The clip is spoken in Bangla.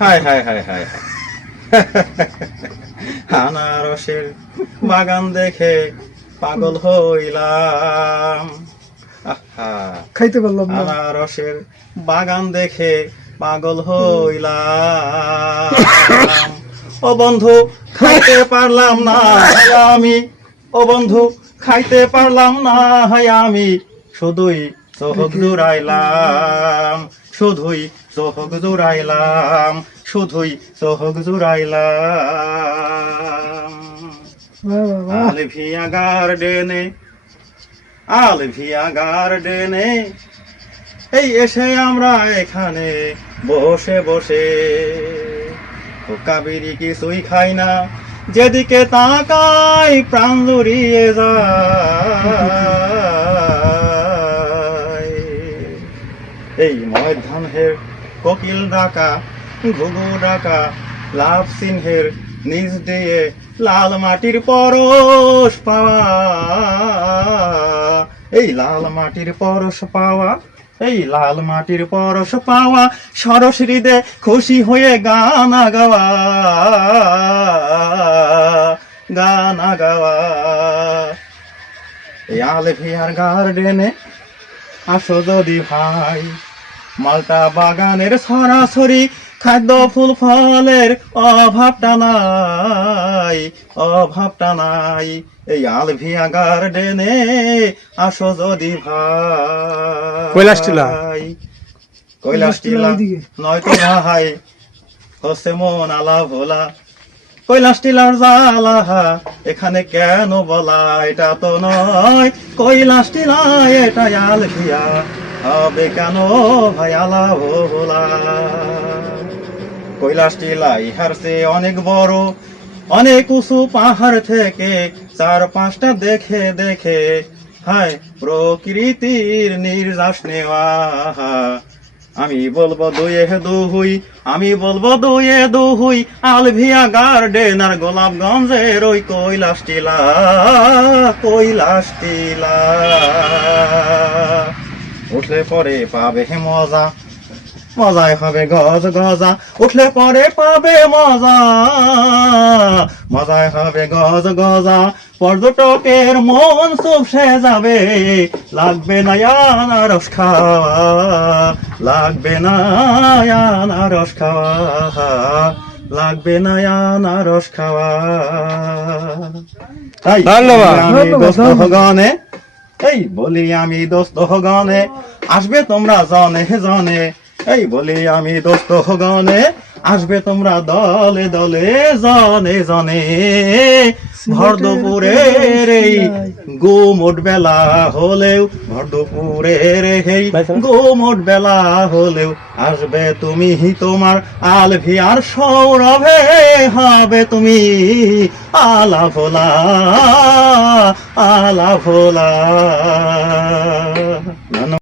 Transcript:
হায় হায় হায় হায় আনারসের বাগান দেখে পাগল হইলাম। খাইতে পারলাম না। আনারসের বাগান দেখে পাগল হইলাম। ও বন্ধু খাইতে পারলাম না আমি, ও বন্ধু খাইতে পারলাম না আমি, শুধুই চোখ জুড়াইলাম, শুধুই চোখ জুড়াইলাম, শুধুই চোখ জুড়াইলাম। আলভিয়া গার্ডেনে, আলভিয়া গার্ডেনে এই এসে আমরা এখানে বসে বসে কাবেরি কিছুই খাই না, যেদিকে তাকাই প্রাণ জুড়িয়ে যায়। এই ময়দানের কোকিল ডাকা, ঘুঘু ডাকা, লাভ সিংহের নিজ দিয়ে লাল মাটির পরশ পাওয়া, এই লাল মাটির পরশ পাওয়া, এই লাল মাটির পরশ পাওয়া, সরস হৃদে খুশি হয়ে গান গাওয়া, গান গাওয়া। এই আলভিয়ার গার্ডেনে আসো যদি ভাই, মালটা বাগানের সরাসরি খাদ্য ফুল ফলের অভাবটা নাই, অভাবটা নাই। এই আলভিয়া গার্ডেনে আসো যদি ভাই। কৈলাস টিলা নয়তো ভাই হচ্ছে মন আলা ভোলা, কৈলাস টিলার জ্বালা এখানে কেন বলা, এটা তো নয় কৈলাস টিলা, এটা আলভিয়া হবে কেন ভাই আলা ভোলা। কৈলাস টিলা ইহার চেয়ে অনেক বড়, অনেক উঁচু পাহাড় থেকে চার পাঁচটা দেখে দেখে হায় প্রকৃতির নির্যাস নেওয়া। আমি বলবো দুয়ে দুহুই, আমি বলবো দুয়ে দুহুই, আলভিয়া গার্ডেন আর গোলাপগঞ্জের ওই কৈলাস টিলা, কৈলাস টিলা। উঠলে পরে পাবে মজা, মজায় হবে গজ গজা, উঠলে পরে পাবে মজা, মজায় হবে গজ গজা। পর্যটকের মন চুপসে যাবে, লাগবে না আনারস খাওয়া, লাগবে না আনারস খাওয়া, লাগবে না আনারস খাওয়া। গনে এই বলি আমি দোস্ত গনে, আসবে তোমরা জনে জনে, এই বলি আমি দোস্ত গনে, আসবে তোমরা দলে দলে জনে জনে। ভর দুপুরের এই গুমোট বেলা হলেও, ভর দুপুরের এই গুমোট বেলা হলেও আসবে তুমি তোমার আলভিয়ার সৌরভে, হবে তুমি আলা ভোলা, আলা ভোলা।